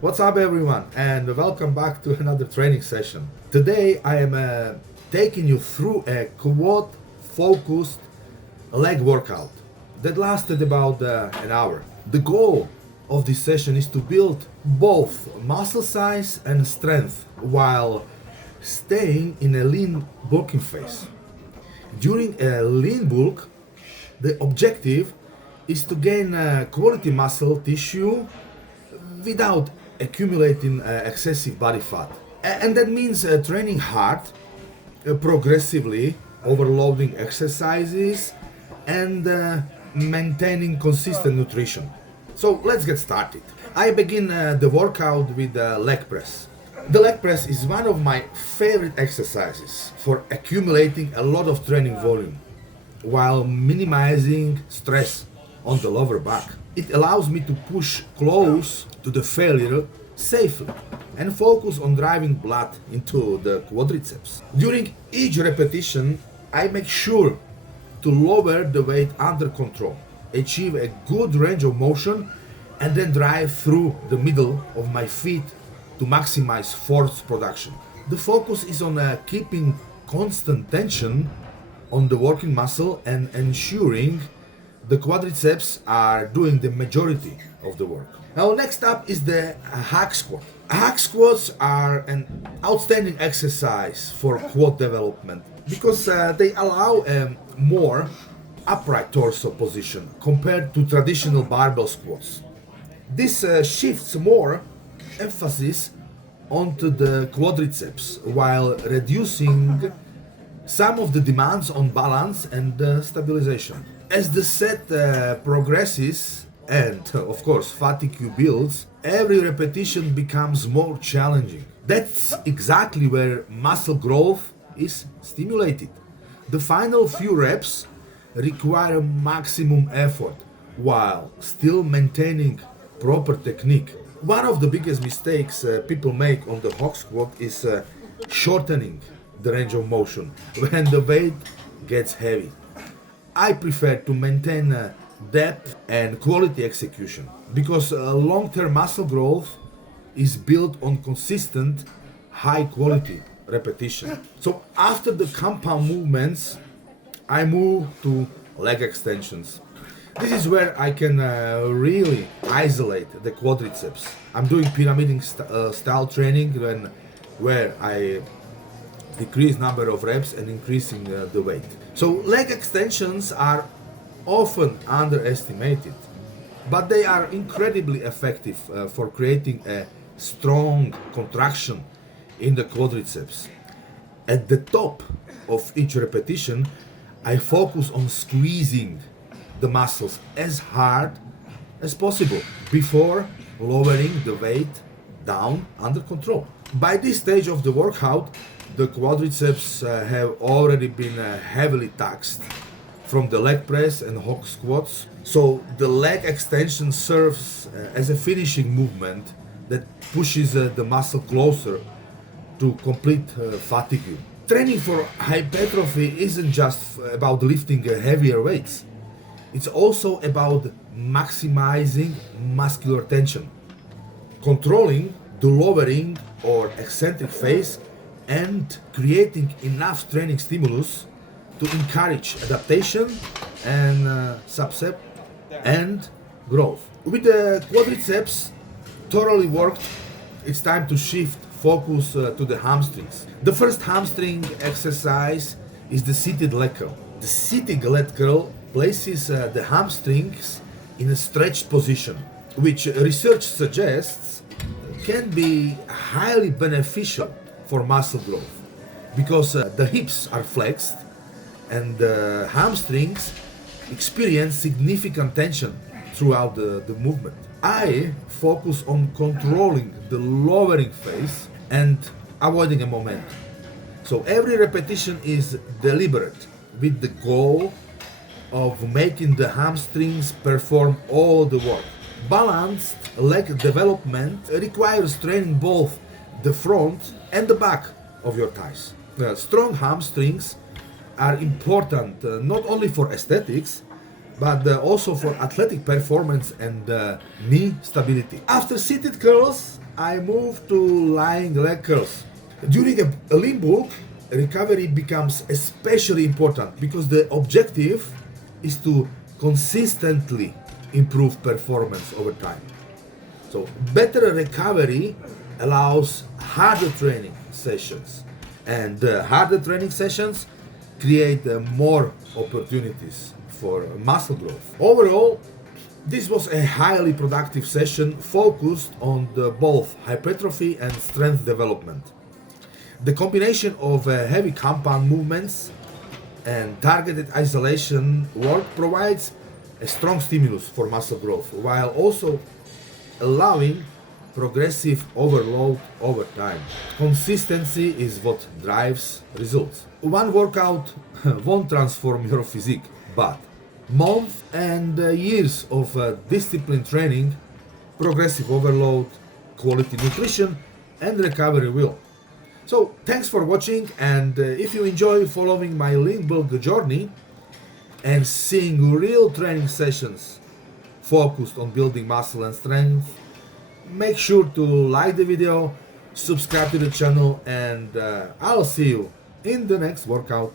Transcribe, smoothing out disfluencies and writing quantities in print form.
What's up, everyone, and welcome back to another training session. Today I am taking you through a quad focused leg workout that lasted about an hour. The goal of this session is to build both muscle size and strength while staying in a lean bulking phase. During a lean bulk, the objective is to gain quality muscle tissue without accumulating excessive body fat. And that means training hard, progressively, overloading exercises, and maintaining consistent nutrition. So let's get started. I begin the workout with leg press. The leg press is one of my favorite exercises for accumulating a lot of training volume while minimizing stress on the lower back. It allows me to push close to the failure safely and focus on driving blood into the quadriceps. During each repetition, I make sure to lower the weight under control, achieve a good range of motion, and then drive through the middle of my feet to maximize force production. The focus is on keeping constant tension on the working muscle and ensuring the quadriceps are doing the majority of the work. Now, next up is the hack squat. Hack squats are an outstanding exercise for quad development because they allow a more upright torso position compared to traditional barbell squats. This shifts more emphasis onto the quadriceps while reducing some of the demands on balance and stabilization. As the set progresses and, of course, fatigue builds, every repetition becomes more challenging. That's exactly where muscle growth is stimulated. The final few reps require maximum effort while still maintaining proper technique. One of the biggest mistakes people make on the hack squat is shortening the range of motion when the weight gets heavy. I prefer to maintain depth and quality execution because long-term muscle growth is built on consistent, high-quality repetition. So after the compound movements, I move to leg extensions. This is where I can really isolate the quadriceps. I'm doing pyramiding style training where I decrease number of reps and increasing the weight. So leg extensions are often underestimated, but they are incredibly effective for creating a strong contraction in the quadriceps. At the top of each repetition, I focus on squeezing the muscles as hard as possible before lowering the weight down under control. By this stage of the workout, the quadriceps have already been heavily taxed from the leg press and hack squats. So the leg extension serves as a finishing movement that pushes the muscle closer to complete fatigue. Training for hypertrophy isn't just about lifting heavier weights. It's also about maximizing muscular tension, controlling the lowering or eccentric phase, and creating enough training stimulus to encourage adaptation and subset and growth. With the quadriceps thoroughly worked, it's time to shift focus to the hamstrings. The first hamstring exercise is the seated leg curl. The seated leg curl places the hamstrings in a stretched position, which research suggests can be highly beneficial for muscle growth because the hips are flexed and the hamstrings experience significant tension throughout the movement. I focus on controlling the lowering phase and avoiding a momentum. So every repetition is deliberate with the goal of making the hamstrings perform all the work. Balanced leg development requires training both the front and the back of your thighs. Strong hamstrings are important not only for aesthetics but also for athletic performance and knee stability. After seated curls, I moved to lying leg curls. During a lean bulk, recovery becomes especially important because the objective is to consistently improve performance over time. So better recovery allows harder training sessions, and harder training sessions create more opportunities for muscle growth. Overall, this was a highly productive session focused on both hypertrophy and strength development. The combination of heavy compound movements and targeted isolation work provides a strong stimulus for muscle growth while also allowing progressive overload over time. Consistency is what drives results. One workout won't transform your physique, but months and years of disciplined training, progressive overload, quality nutrition, and recovery will. So thanks for watching, and if you enjoy following my lean bulk journey and seeing real training sessions focused on building muscle and strength, make sure to like the video, subscribe to the channel, and I'll see you in the next workout.